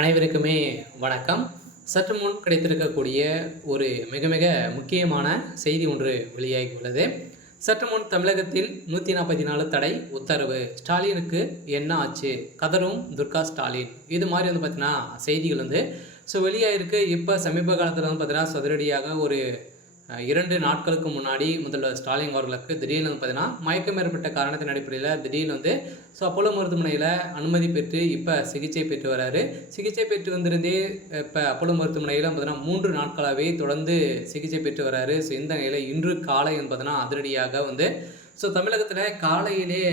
அனைவருக்குமே வணக்கம். சற்று முன் கிடைத்திருக்கக்கூடிய ஒரு மிக மிக முக்கியமான செய்தி ஒன்று வெளியாகி உள்ளது. சற்று முன் தமிழகத்தில் 144 தடை உத்தரவு, ஸ்டாலினுக்கு என்ன ஆச்சு, கதரும் துர்கா ஸ்டாலின். இது மாதிரி பார்த்தீங்கன்னா செய்திகள் வெளியாகிருக்கு. இப்போ சமீப காலத்தில் பார்த்தீங்கன்னா சதுரடியாக ஒரு 2 நாட்களுக்கு முன்னாடி முதல்வர் ஸ்டாலின் அவர்களுக்கு திடீர்னு பார்த்தீங்கன்னா மயக்கம் ஏற்பட்ட காரணத்தின் அடிப்படையில் திடீர்னு அப்போலோ மருத்துவமனையில் அனுமதி பெற்று இப்போ சிகிச்சை பெற்று வராரு. சிகிச்சை பெற்று வந்திருந்தே இப்போ அப்போலோ மருத்துவமனையில் பார்த்தீங்கன்னா 3 நாட்களாகவே தொடர்ந்து சிகிச்சை பெற்று வராரு. இந்த நிலையில் இன்று காலை பார்த்தீங்கன்னா அதிரடியாக தமிழகத்தில் காலையிலே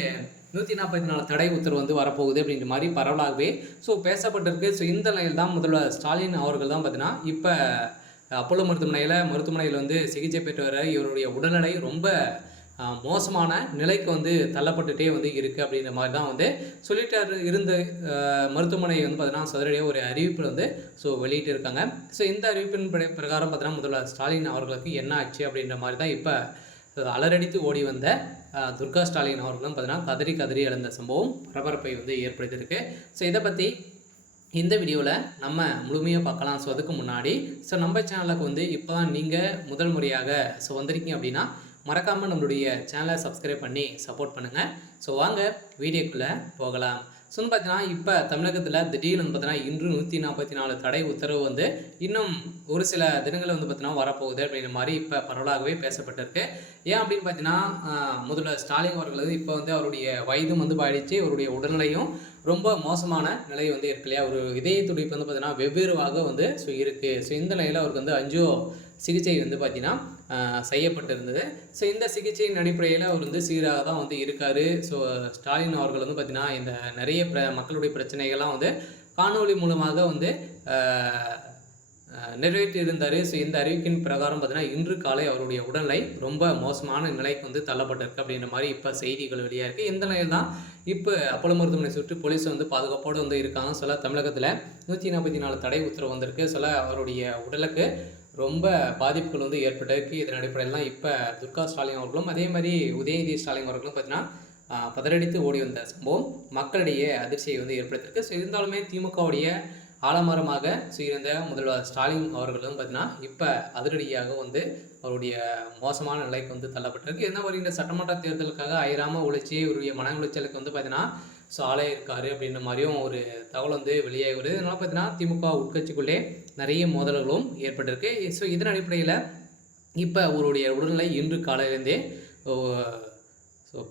144 தடை உத்தரவு வரப்போகுது அப்படின்ற மாதிரி பரவலாகவே பேசப்பட்டிருக்கு. இந்த நிலையில் தான் முதல்வர் ஸ்டாலின் அவர்கள் தான் பார்த்தீங்கன்னா இப்போ அப்போலோ மருத்துவமனையில் சிகிச்சை பெற்று வர இவருடைய உடல்நிலை ரொம்ப மோசமான நிலைக்கு தள்ளப்பட்டுட்டே இருக்குது அப்படின்ற மாதிரி தான் சொல்லிட்டு இருந்த மருத்துவமனை பார்த்தீங்கன்னா சதுரடியாக ஒரு அறிவிப்பு வெளியிட்டு இருக்காங்க. இந்த அறிவிப்பின் பிரகாரம் பார்த்தீங்கன்னா முதல்வர் ஸ்டாலின் அவர்களுக்கு என்ன ஆச்சு அப்படின்ற மாதிரி தான் இப்போ அலறடித்து ஓடி வந்த துர்கா ஸ்டாலின் அவர்களும் பார்த்தீங்கன்னா கதறி கதறி எழுந்த சம்பவம் பரபரப்பை ஏற்படுத்தியிருக்கு. இதை பற்றி இந்த வீடியோவில் நம்ம முழுமையாக பார்க்கலாம். அதுக்கு முன்னாடி நம்ம சேனலுக்கு இப்போ தான் நீங்கள் முதல் முறையாக வந்திருக்கீங்க அப்படின்னா மறக்காமல் நம்மளுடைய சேனலை சப்ஸ்கிரைப் பண்ணி சப்போர்ட் பண்ணுங்கள். வாங்க வீடியோக்குள்ளே போகலாம். பார்த்தீங்கன்னா இப்போ தமிழகத்தில் திடீர்னு பார்த்தீங்கன்னா இன்று 144 தடை உத்தரவு இன்னும் ஒரு சில தினங்கள் பார்த்தீங்கன்னா வரப்போகுது அப்படின்ற மாதிரி இப்போ பரவலாகவே பேசப்பட்டிருக்கு. ஏன் அப்படின்னு பார்த்தீங்கன்னா முதல்வர் ஸ்டாலின் அவர்கள் இப்போ அவருடைய வயதும் பாடிச்சு, அவருடைய உடல்நிலையும் ரொம்ப மோசமான நிலை இருக்கு இல்லையா. ஒரு இதய துடிப்பு பார்த்தீங்கன்னா வெவ்வேறுவாக இருக்குது. இந்த நிலையில் அவருக்கு அஞ்சோ சிகிச்சை பார்த்தீங்கன்னா செய்யப்பட்டிருந்தது. இந்த சிகிச்சையின் அடிப்படையில் அவர் சீராக தான் இருக்கார். ஸ்டாலின் அவர்கள் பார்த்தீங்கன்னா இந்த நிறைய மக்களுடைய பிரச்சனைகள்லாம் காணொலி மூலமாக நிறைவேற்றி இருந்தார். இந்த அறிவிப்பின் பிரகாரம் பார்த்தீங்கன்னா இன்று காலை அவருடைய உடல்நிலை ரொம்ப மோசமான நிலைக்கு தள்ளப்பட்டிருக்கு அப்படின்ற மாதிரி இப்போ செய்திகள் வெளியாக இருக்குது. இந்த நிலையில் தான் இப்போ அப்போலோ மருத்துவமனை சுற்றி போலீஸ் பாதுகாப்போடு இருக்காங்க. தமிழகத்தில் 144 தடை உத்தரவு வந்திருக்கு. அவருடைய உடலுக்கு ரொம்ப பாதிப்புகள் ஏற்பட்டிருக்கு. இதன் அடிப்படையில் தான் இப்போ துர்கா ஸ்டாலின் அவர்களும் அதே மாதிரி உதயநிதி ஸ்டாலின் அவர்களும் பார்த்தீங்கன்னா பதறடித்து ஓடி வந்த சம்பவம் மக்களிடையே அதிர்ச்சியை ஏற்படுத்தியிருக்கு. இருந்தாலுமே திமுகவுடைய ஆலமரமாக இருந்த முதல்வர் ஸ்டாலின் அவர்களும் பார்த்தீங்கன்னா இப்போ அதிரடியாக அவருடைய மோசமான நிலைக்கு தள்ளப்பட்டிருக்கு. என்ன வருகின்ற சட்டமன்ற தேர்தலுக்காக அயராமல் உழைச்சி இவருடைய மன உளைச்சலுக்கு பார்த்தீங்கன்னா ஆளே இருக்காரு அப்படின்ற மாதிரியும் ஒரு தகவல் வெளியாகி வருது. இதனால் பார்த்தீங்கன்னா திமுக உட்கட்சிக்குள்ளே நிறைய மோதல்களும் ஏற்பட்டிருக்கு. இதன் அடிப்படையில் இப்போ அவருடைய உடல்நிலை இன்று காலையிலேருந்தே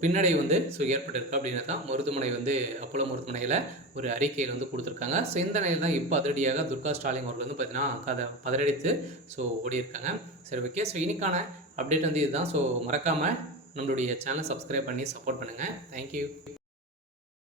பின்னடை ஏற்பட்டிருக்கு அப்படின்னு தான் மருத்துவமனை அப்போலோ மருத்துவமனையில் ஒரு அறிக்கையில் கொடுத்துருக்காங்க. இந்த நிலையில் தான் இப்போ அதிரடியாக துர்கா ஸ்டாலின் அவர்கள் பார்த்தீங்கன்னா பதறடித்து ஓடி இருக்காங்க. சரி, ஓகே. இன்னைக்கான அப்டேட் இதுதான். மறக்காமல் நம்மளுடைய சேனலை சப்ஸ்கிரைப் பண்ணி சப்போர்ட் பண்ணுங்கள். தேங்க்யூ.